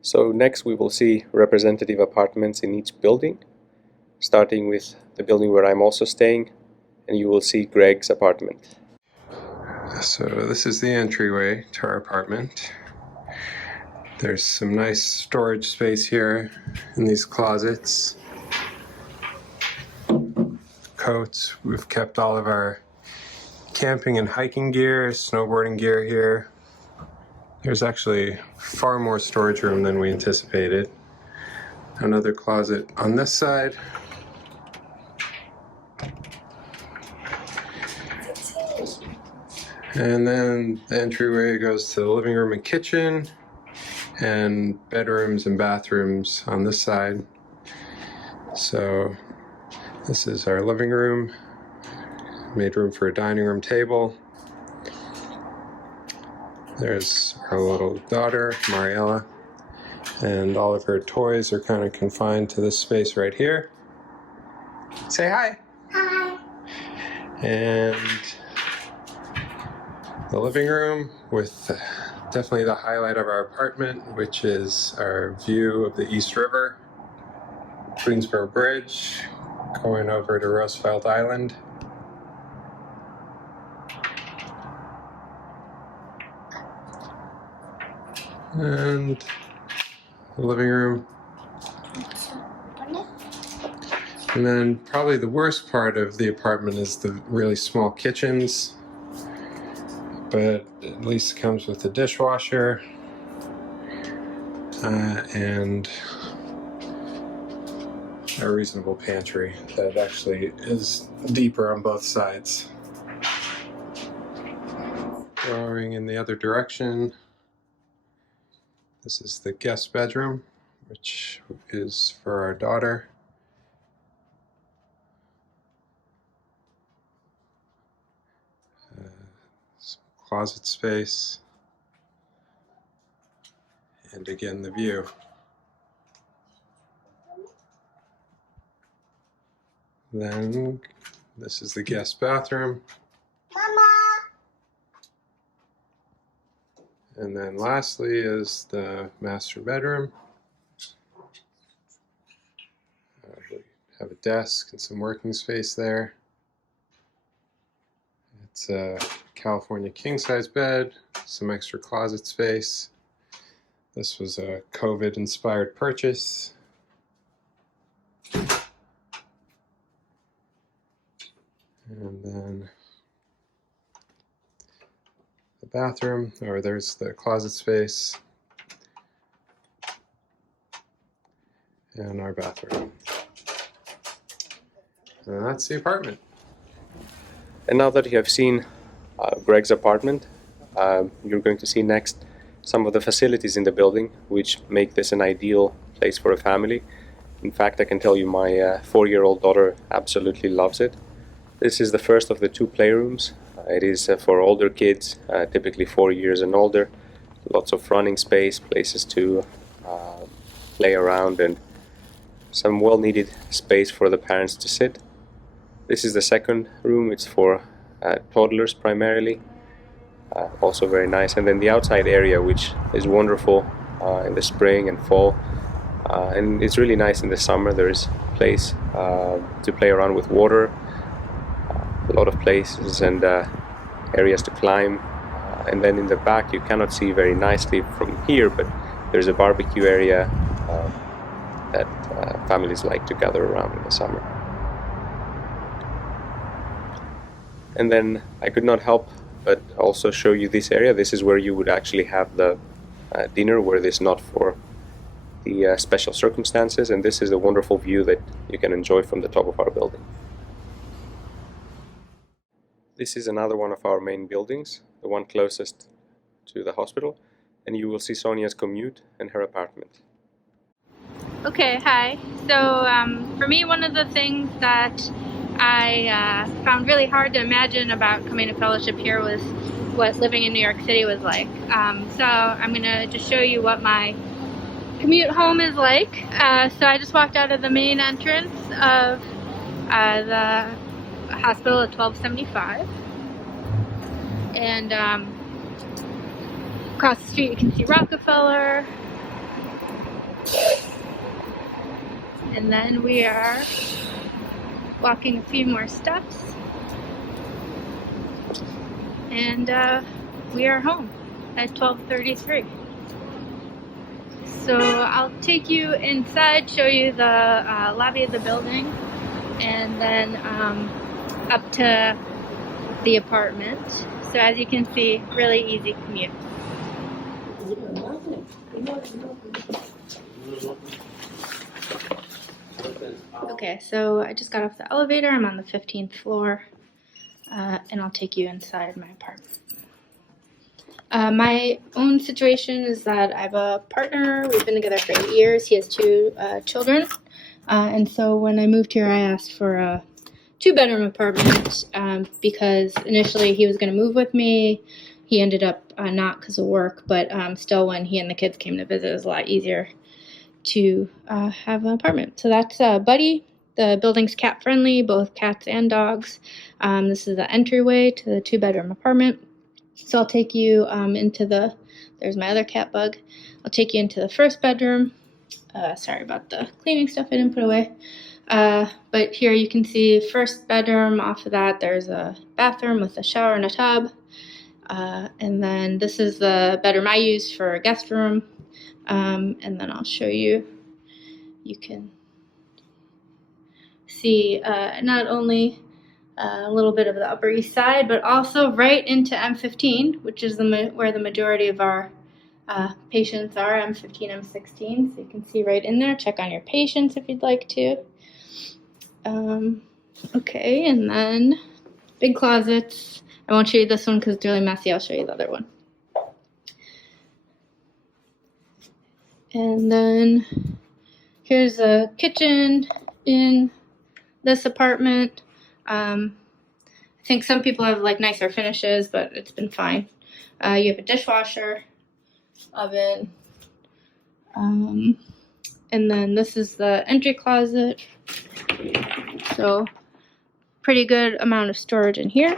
So next we will see representative apartments in each building, starting with the building where I'm also staying, and you will see Greg's apartment. So this is the entryway to our apartment. There's some nice storage space here in these closets. Coats. We've kept all of our camping and hiking gear, snowboarding gear here. There's actually far more storage room than we anticipated. Another closet on this side. And then the entryway goes to the living room and kitchen, and bedrooms and bathrooms on this side. So this is our living room. Made room for a dining room table. There's our little daughter, Mariella, and all of her toys are kind of confined to this space right here. Say hi. Hi. And the living room with definitely the highlight of our apartment, which is our view of the East River, Queensboro Bridge, going over to Roosevelt Island. And the living room. And then probably the worst part of the apartment is the really small kitchens, but at least it comes with a dishwasher and a reasonable pantry that actually is deeper on both sides. Going in the other direction, this is the guest bedroom, which is for our daughter. Some closet space, and again the view. Then this is the guest bathroom. Mama. And then lastly is the master bedroom. We have a desk and some working space there. It's a California king-size bed, some extra closet space. This was a COVID-inspired purchase. And then the bathroom, or there's the closet space, and our bathroom. And that's the apartment. And now that you have seen Greg's apartment, you're going to see next some of the facilities in the building which make this an ideal place for a family. In fact, I can tell you my 4-year-old daughter absolutely loves it. This is the first of the 2 playrooms. It is for older kids, typically 4 years and older. Lots of running space, places to play around, and some well-needed space for the parents to sit. This is the second room. It's for toddlers primarily. Also very nice. And then the outside area, which is wonderful in the spring and fall. And it's really nice in the summer. There is a place to play around with water. A lot of places and areas to climb, and then in the back you cannot see very nicely from here, but there's a barbecue area that families like to gather around in the summer. And then I could not help but also show you this area. This is where you would actually have the dinner, where it is not for the special circumstances, and this is a wonderful view that you can enjoy from the top of our building. This is another one of our main buildings, the one closest to the hospital, and you will see Sonia's commute and her apartment. Okay, hi. So for me, one of the things that I found really hard to imagine about coming to fellowship here was what living in New York City was like. So I'm going to just show you what my commute home is like. So I just walked out of the main entrance of the hospital at 1275, and across the street you can see Rockefeller, And then we are walking a few more steps, and we are home at 12:33. So I'll take you inside, show you the lobby of the building, and then up to the apartment. So as you can see, really easy commute. Okay, so I just got off the elevator. I'm on the 15th floor, and I'll take you inside my apartment. My own situation is that I have a partner. We've been together for 8 years. He has 2 children. And so when I moved here, I asked for a 2-bedroom apartment because initially he was going to move with me. He ended up not because of work, but still when he and the kids came to visit, it was a lot easier to have an apartment. So that's Buddy. The building's cat friendly, both cats and dogs. This is the entryway to the 2-bedroom apartment. So I'll take you into there's my other cat Bug. I'll take you into the first bedroom. Sorry about the cleaning stuff I didn't put away. But here you can see first bedroom. Off of that, there's a bathroom with a shower and a tub. And then this is the bedroom I use for a guest room. And then I'll show you. You can see not only a little bit of the Upper East Side, but also right into M15, which is where the majority of our patients are, M15, M16. So you can see right in there. Check on your patients if you'd like to. Okay, and then big closets. I won't show you this one because it's really messy. I'll show you the other one. And then here's a kitchen in this apartment. I think some people have like nicer finishes, but it's been fine. You have a dishwasher, oven, and then this is the entry closet. So pretty good amount of storage in here.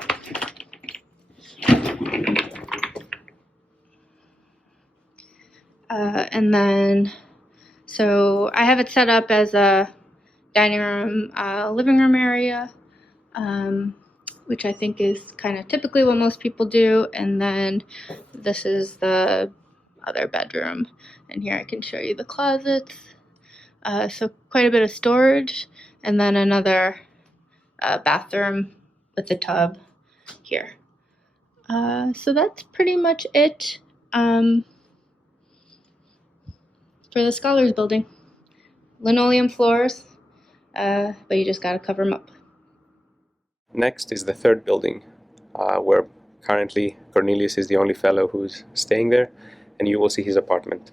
And then, so I have it set up as a dining room, living room area, which I think is kind of typically what most people do. And then this is the other bedroom. And here I can show you the closets. So quite a bit of storage. And then another bathroom with a tub here. So that's pretty much it for the Scholars Building. Linoleum floors, but you just gotta cover them up. Next is the third building, where currently Cornelius is the only fellow who's staying there, and you will see his apartment.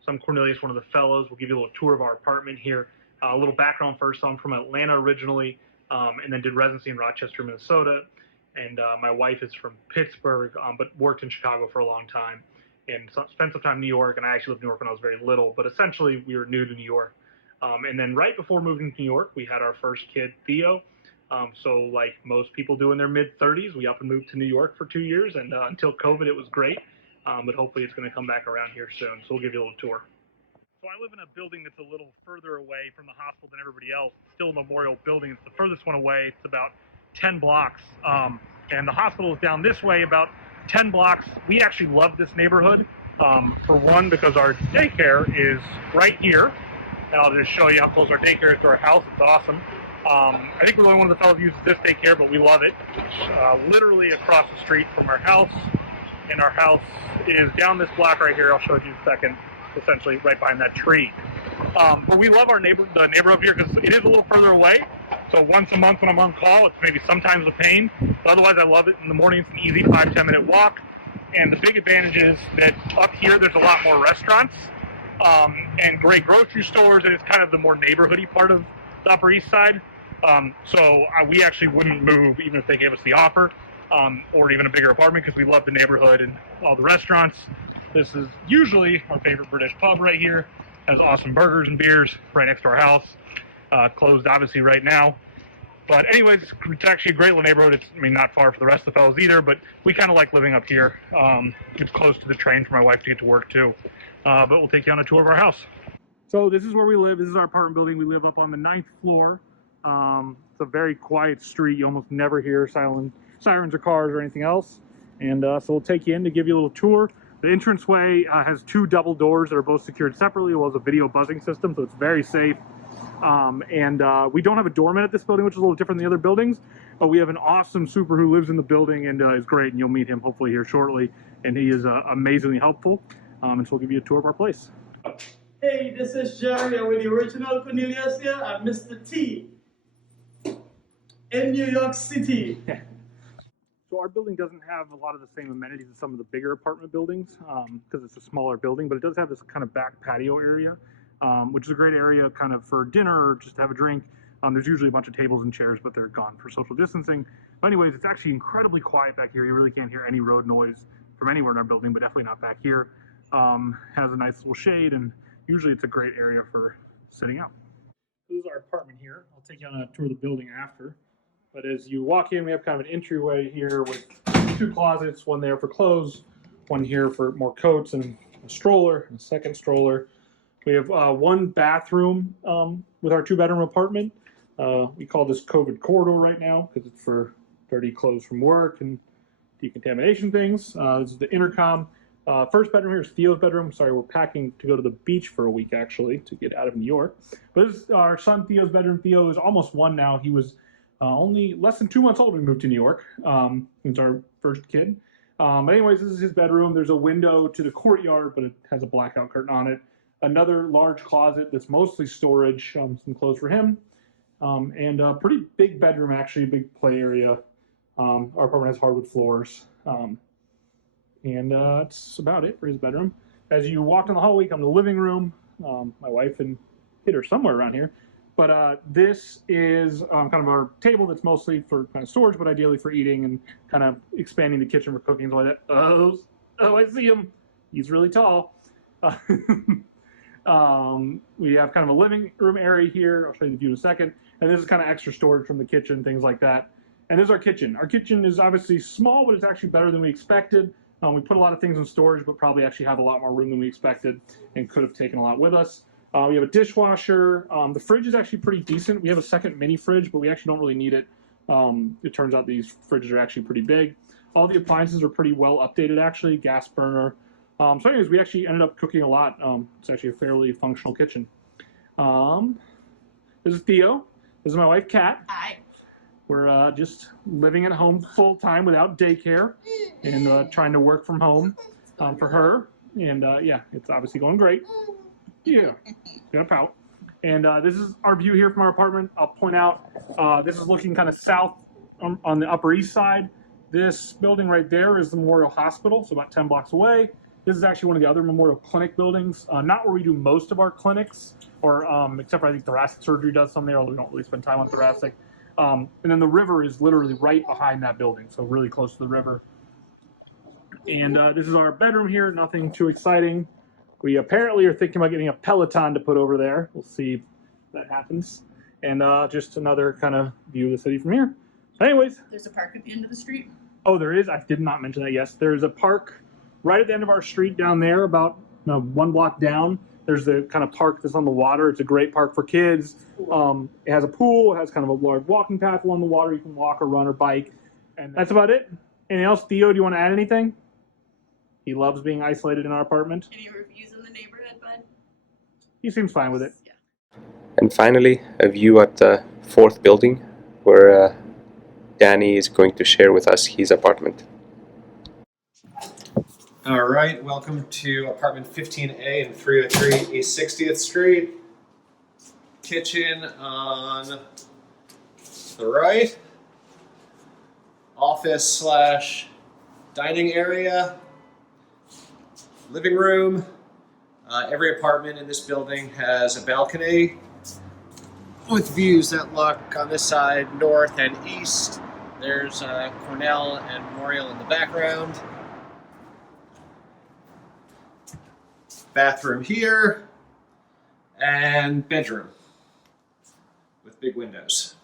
So I'm Cornelius, one of the fellows. We'll give you a little tour of our apartment here. A little background first. So I'm from Atlanta originally, and then did residency in Rochester, Minnesota. And my wife is from Pittsburgh, but worked in Chicago for a long time. And so spent some time in New York, and I actually lived in New York when I was very little, but essentially we were new to New York. And then right before moving to New York, we had our first kid, Theo. So like most people do in their mid-30s, we up and moved to New York for 2 years, and until COVID, it was great. But hopefully it's going to come back around here soon. So we'll give you a little tour. So I live in a building that's a little further away from the hospital than everybody else. It's still a memorial building. It's the furthest one away. It's about 10 blocks. And the hospital is down this way about 10 blocks. We actually love this neighborhood. For one, because our daycare is right here. And I'll just show you how close our daycare is to our house. It's awesome. I think we're the only one of the fellows who uses this daycare, but we love it. Literally across the street from our house. And our house is down this block right here. I'll show you in a second. Essentially right behind that tree. But we love the neighborhood here because it is a little further away. So once a month when I'm on call, it's maybe sometimes a pain. But otherwise, I love it. In the morning, it's an easy 5-10 minute walk. And the big advantage is that up here, there's a lot more restaurants and great grocery stores. And it's kind of the more neighborhoody part of the Upper East Side. So we actually wouldn't move even if they gave us the offer or even a bigger apartment because we love the neighborhood and all the restaurants. This is usually our favorite British pub right here. Has awesome burgers and beers right next to our house. Closed obviously right now. But anyways, it's actually a great little neighborhood. It's not far for the rest of the fellows either, but we kind of like living up here. It's close to the train for my wife to get to work too. But we'll take you on a tour of our house. So this is where we live. This is our apartment building. We live up on the 9th floor. It's a very quiet street. You almost never hear sirens or cars or anything else. And so we'll take you in to give you a little tour. The entranceway has 2 double doors that are both secured separately, as well as a video buzzing system, so it's very safe. We don't have a doorman at this building, which is a little different than the other buildings, but we have an awesome super who lives in the building and is great, and you'll meet him hopefully here shortly, and he is amazingly helpful. And so we'll give you a tour of our place. Hey, this is Jerry. I'm with the original Cornelius here at Mr. T in New York City. So our building doesn't have a lot of the same amenities as some of the bigger apartment buildings because it's a smaller building, but it does have this kind of back patio area, which is a great area kind of for dinner or just to have a drink. There's usually a bunch of tables and chairs, but they're gone for social distancing. But anyways, it's actually incredibly quiet back here. You really can't hear any road noise from anywhere in our building, but definitely not back here. Has a nice little shade, and usually it's a great area for sitting out. This is our apartment here. I'll take you on a tour of the building after. But as you walk in, we have kind of an entryway here with 2 closets, one there for clothes, one here for more coats, and a stroller, and a second stroller. We have 1 bathroom with our 2-bedroom apartment. We call this COVID corridor right now because it's for dirty clothes from work and decontamination things. This is the intercom. First bedroom here is Theo's bedroom. Sorry, we're packing to go to the beach for a week, actually, to get out of New York. But this is our son Theo's bedroom. Theo is almost 1 now. He was only less than 2 months old when we moved to New York. He's our first kid. But anyways, this is his bedroom. There's a window to the courtyard, but it has a blackout curtain on it. Another large closet that's mostly storage, some clothes for him. And a pretty big bedroom, actually, a big play area. Our apartment has hardwood floors. And that's about it for his bedroom. As you walk in the hallway, come to the living room. My wife and kid are somewhere around here. But this is kind of our table that's mostly for kind of storage, but ideally for eating and kind of expanding the kitchen for cooking and like that. Oh, I see him. He's really tall. We have kind of a living room area here. I'll show you the view in a second. And this is kind of extra storage from the kitchen, things like that. And this is our kitchen. Our kitchen is obviously small, but it's actually better than we expected. We put a lot of things in storage, but probably actually have a lot more room than we expected and could have taken a lot with us. We have a dishwasher. The fridge is actually pretty decent. We have a second mini fridge, but we actually don't really need it. It turns out these fridges are actually pretty big. All the appliances are pretty well updated, actually. Gas burner. So anyways, we actually ended up cooking a lot. It's actually a fairly functional kitchen. This is Theo. This is my wife, Kat. Hi. We're just living at home full time without daycare and trying to work from home for her. And yeah, it's obviously going great. Yeah, gonna pout. And this is our view here from our apartment. I'll point out this is looking kind of south on the Upper East Side. This building right there is the Memorial Hospital, so about 10 blocks away. This is actually one of the other Memorial Clinic buildings, not where we do most of our clinics, or except for I think thoracic surgery does some there, although we don't really spend time on thoracic. And then the river is literally right behind that building, so really close to the river. And this is our bedroom here, nothing too exciting. We apparently are thinking about getting a Peloton to put over there. We'll see if that happens. And just another kind of view of the city from here. So anyways. There's a park at the end of the street. Oh, there is? I did not mention that, yes. There's a park right at the end of our street down there, about 1 block down. There's the kind of park that's on the water. It's a great park for kids. It has a pool. It has kind of a large walking path along the water. You can walk or run or bike. And that's about it. Anything else? Theo, do you want to add anything? He loves being isolated in our apartment. Any reviews in the neighborhood, bud? He seems fine with it. Yeah. And finally, a view at the 4th building where Danny is going to share with us his apartment. All right, welcome to apartment 15A in 303 East 60th Street. Kitchen on the right. Office / dining area. Living room. Every apartment in this building has a balcony with views that look on this side north and east. There's Cornell and Memorial in the background. Bathroom here, and bedroom with big windows.